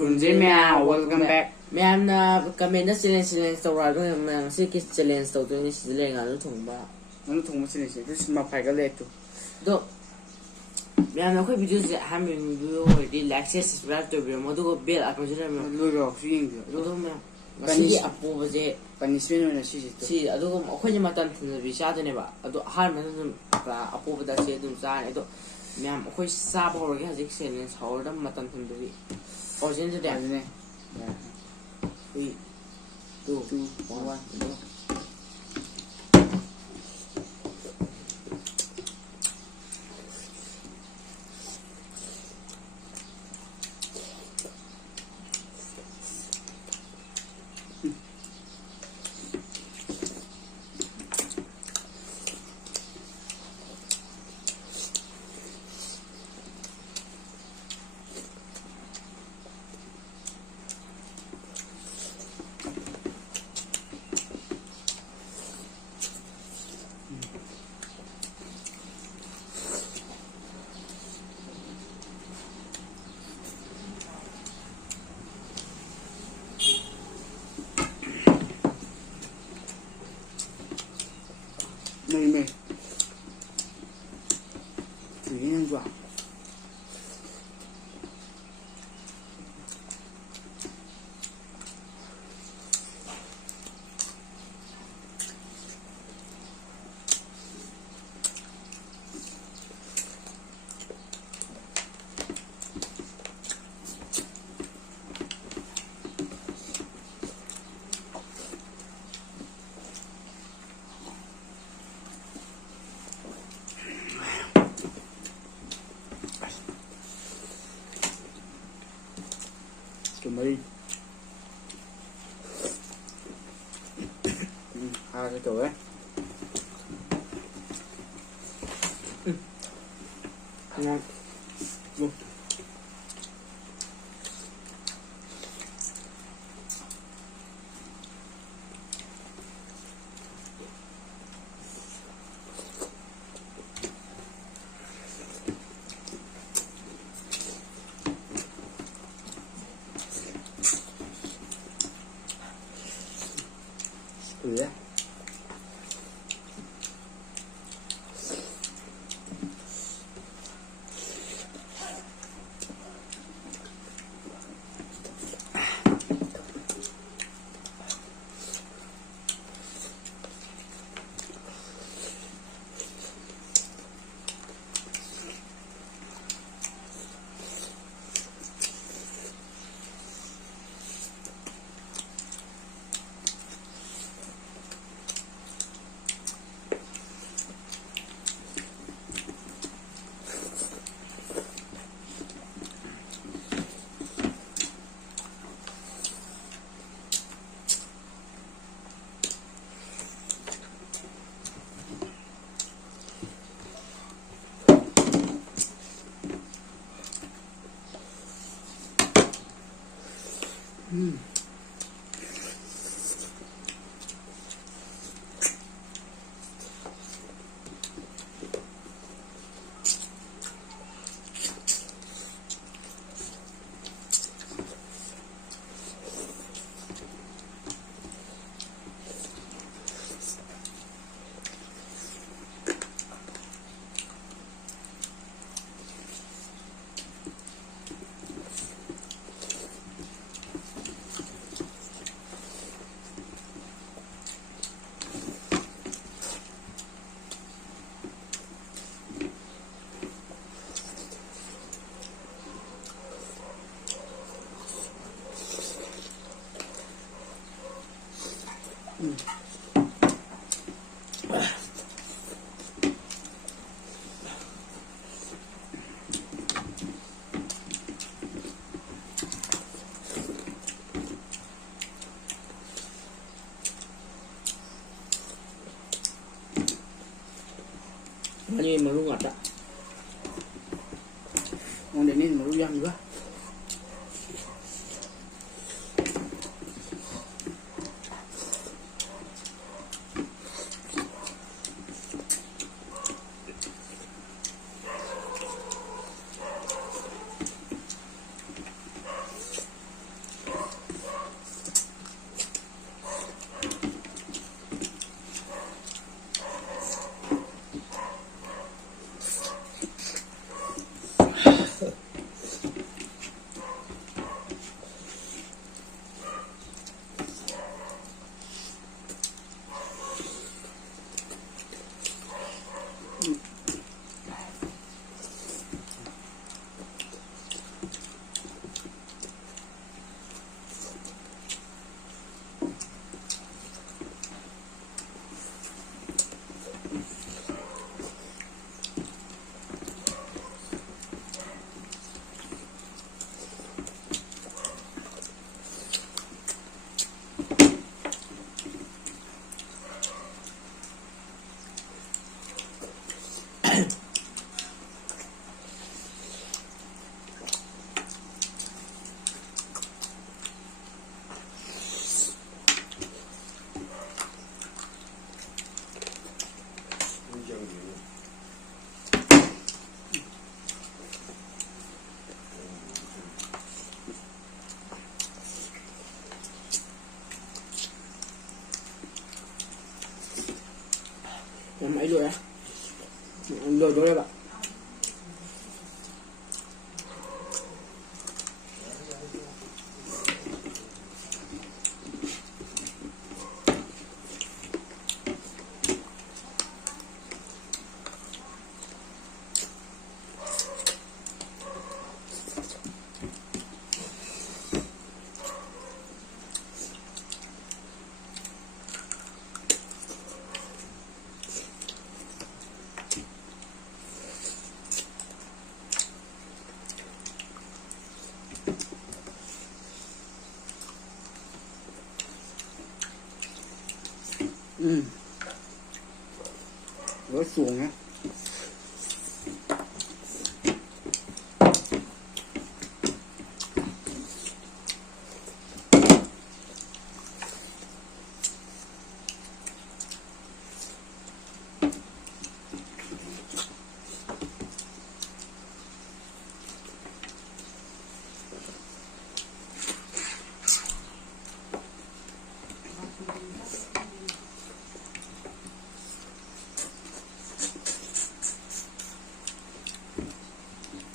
Kunje mea, welcome back. Ma'am na kami na challenge tawrado ma'am si ki challenge taw to ni sile nga lu thongba. Ano thong masin si this ma phai ga le to. Do ma'am na khoi video se ham video di like share subscribe to video mo do ko bell icon jira ma'am. Lu ro fi ing Do do ma'am. Kasi apo baje punishment na si to. si ado ko khoi ni matan tin bi sha de ne ba. Ado har man dum apo ba da se dum sa ne do ma'am khoi sa ba ro ge hajik se ne saur dam matan tin bi. Origin de Ne. 3, 2, 1, go. Mày Thủy nhân quả chuẩn bị hai cái tuổi ngon luôn yeah. Ini malu nggak tak? Mau ini malu yang juga. mấy rồi á rồi bạn Nó xuống nhá.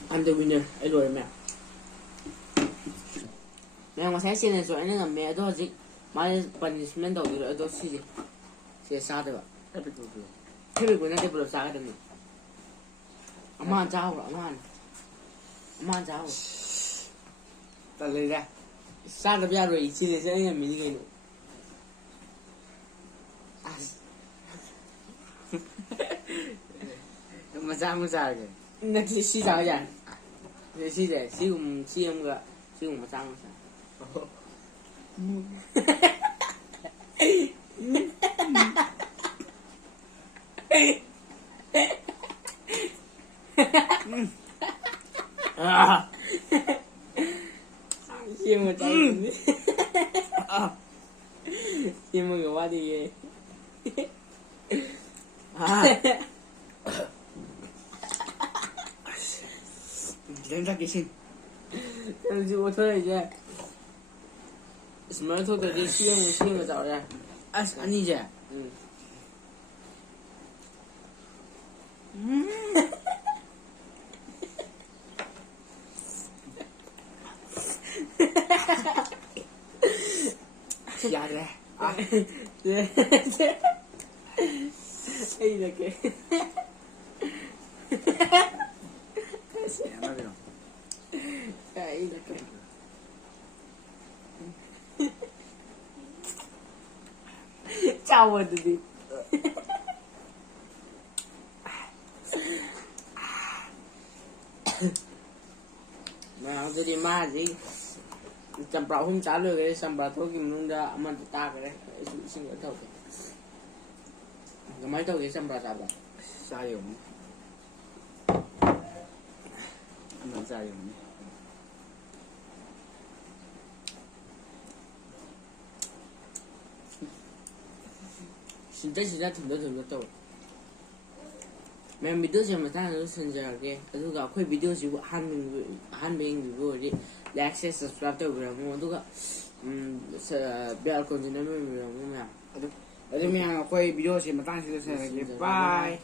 I'm the winner. Ấy rồi mẹ. Mẹ mà thấy xin rồi nên là mẹ đó gì mà punishment đầu rồi đó gì sẽ sao được ạ? Thế bị nó được sao được nữa? Aman cháu rồi aman cháu. Ta lấy ra. Sao được ra rồi xin sẽ là mình cái nữa. Mà ra kìa. Nó chỉ xí sao vậy? Để xí để xí cùng cái xí cùng mà sang sao? Xí mà sang. Xí mà cái quá đi. Đem ra cái xin. Em chưa có thôi chứ. Smell thôi từ đi xiên mà dạo ra. Anh đi chưa? Dạ rồi. Đây là cái. Đây là cái. Chào mừng đi. Mà tôi đi ma gì? Chăm bảo không trả lời cái chăm bảo thôi kìm luôn ra mà ta cái đấy xin lỗi thôi cái máy thôi cái chăm bảo sao vậy Sai rồi. Anh sai rồi. 진짜 들렸다. 맨 비디오 좀 하는 선자게 그래서 그 비디오 지고 한 명이 like subscribe to 그러면 누가 별 건지는 뭐야. Ở đây mình quay video thì mà tăng thì sẽ là bye.